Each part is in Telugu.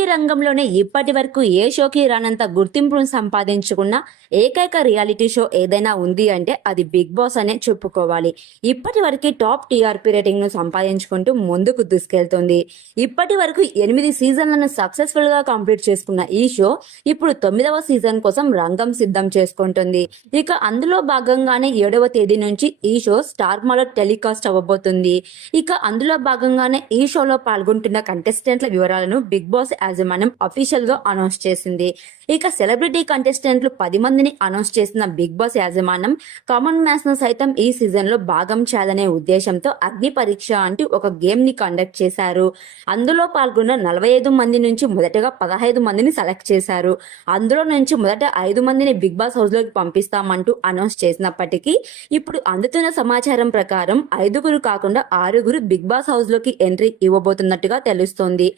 టీవీ రంగంలోనే ఇప్పటి వరకు ఏ షోకి రానంత గుర్తింపును సంపాదించుకున్న ఏకైక రియాలిటీ షో ఏదైనా ఉంది అంటే అది బిగ్ బాస్ అనే చెప్పుకోవాలి. ఇప్పటి వరకు టాప్ టీఆర్పీ రేటింగ్ ను సంపాదించుకుంటూ ముందుకు దూసుకెళ్తుంది. ఇప్పటి వరకు 8 సీజన్లను సక్సెస్ఫుల్ గా కంప్లీట్ చేసుకున్న ఈ షో ఇప్పుడు 9వ సీజన్ కోసం రంగం సిద్ధం చేసుకుంటుంది. ఇక అందులో భాగంగానే 7వ తేదీ నుంచి ఈ షో స్టార్ మాలో టెలికాస్ట్ అవ్వబోతుంది. ఇక అందులో భాగంగానే ఈ షోలో పాల్గొంటున్న కంటెస్టెంట్ల వివరాలను బిగ్ బాస్ యాజమాన్యం అఫీషియల్ గా అనౌన్స్ చేసింది. ఇక సెలబ్రిటీ కంటెస్టెంట్లు 10 మందిని అనౌన్స్ చేసిన బిగ్ బాస్ యాజమాన్యం కామన్ మ్యాన్స్ ను సైతం ఈ సీజన్ లో భాగం చేయాలనే ఉద్దేశంతో అగ్ని పరీక్ష అంటూ ఒక గేమ్ ని కండక్ట్ చేశారు. అందులో పాల్గొన్న 45 మంది నుంచి మొదటగా 15 మందిని సెలెక్ట్ చేశారు. అందులో నుంచి మొదట 5 మందిని బిగ్ బాస్ హౌస్ లోకి పంపిస్తామంటూ అనౌన్స్ చేసినప్పటికీ ఇప్పుడు అందుతున్న సమాచారం ప్రకారం 5గురు కాకుండా 6గురు బిగ్ బాస్ హౌస్ లోకి ఎంట్రీ ఇవ్వబోతున్నట్టుగా తెలుస్తోంది.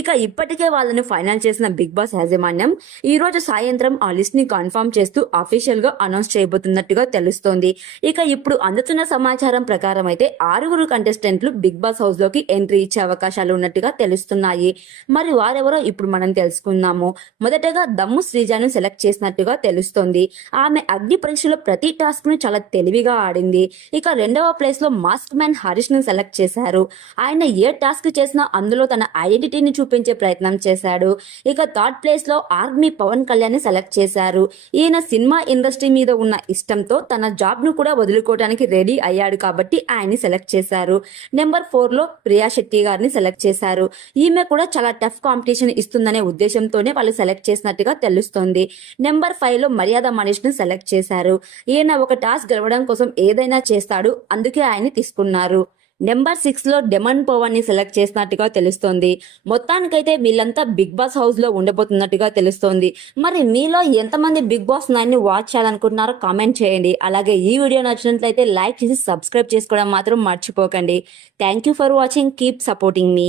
ఇక ఇప్పటికే వాళ్ళని ఫైనల్ చేసిన బిగ్ బాస్ యాజమాన్యం ఈ రోజు సాయంత్రం ఆ లిస్ట్ ని కన్ఫర్మ్ చేస్తూ అఫీషియల్ గా అనౌన్స్ చేయబోతున్నట్టుగా తెలుస్తోంది. ఇక ఇప్పుడు అందుతున్న సమాచారం ప్రకారం అయితే 6గురు కంటెస్టెంట్లు బిగ్ బాస్ హౌస్ లోకి ఎంట్రీ ఇచ్చే అవకాశాలు ఉన్నట్టుగా తెలుస్తున్నాయి. మరి వారెవరో ఇప్పుడు మనం తెలుసుకుందాము. మొదటగా దమ్ము శ్రీజాను సెలెక్ట్ చేసినట్టుగా తెలుస్తోంది. ఆమె అగ్ని పరీక్షలో ప్రతి టాస్క్ ను చాలా తెలివిగా ఆడింది. ఇక 2వ ప్లేస్ లో మాస్క్ మ్యాన్ హరీష్ ను సెలెక్ట్ చేశారు. ఆయన ఏ టాస్క్ చేసినా అందులో తన ఐడెంటిటీని చూపించే ప్రయత్నం చేశాడు. ఇక 3rd ప్లేస్ లో ఆర్మీ పవన్ కళ్యాణ్ ని సెలెక్ట్ చేశారు. ఈయన సినిమా ఇండస్ట్రీ మీద ఉన్న ఇష్టంతో తన జాబ్ ను కూడా వదులుకోవడానికి రెడీ అయ్యాడు కాబట్టి ఆయన్ని సెలెక్ట్ చేశారు. నెంబర్ 4 లో ప్రియా శెట్టి గారిని సెలెక్ట్ చేశారు. ఈమె కూడా చాలా టఫ్ కాంపిటీషన్ ఇస్తుందనే ఉద్దేశంతోనే వాళ్ళు సెలెక్ట్ చేసినట్టుగా తెలుస్తోంది. నెంబర్ 5 లో మర్యాద మనీష్ ను సెలెక్ట్ చేశారు. ఈయన ఒక టాస్క్ గెలవడం కోసం ఏదైనా చేస్తాడు, అందుకే ఆయన్ని తీసుకున్నారు. నెంబర్ 6 లో డెమన్ పవన్ ని సెలెక్ట్ చేసినట్టుగా తెలుస్తోంది. మొత్తానికైతే వీళ్ళంతా బిగ్ బాస్ హౌస్ లో ఉండబోతున్నట్టుగా తెలుస్తోంది. మరి మీలో ఎంతమంది బిగ్ బాస్ 9 ని వాచ్ చేయాలనుకుంటున్నారో కామెంట్ చేయండి. అలాగే ఈ వీడియో నచ్చినట్లయితే లైక్ చేసి సబ్స్క్రైబ్ చేసుకోవడం మాత్రం మర్చిపోకండి. Thank you for watching. Keep supporting me.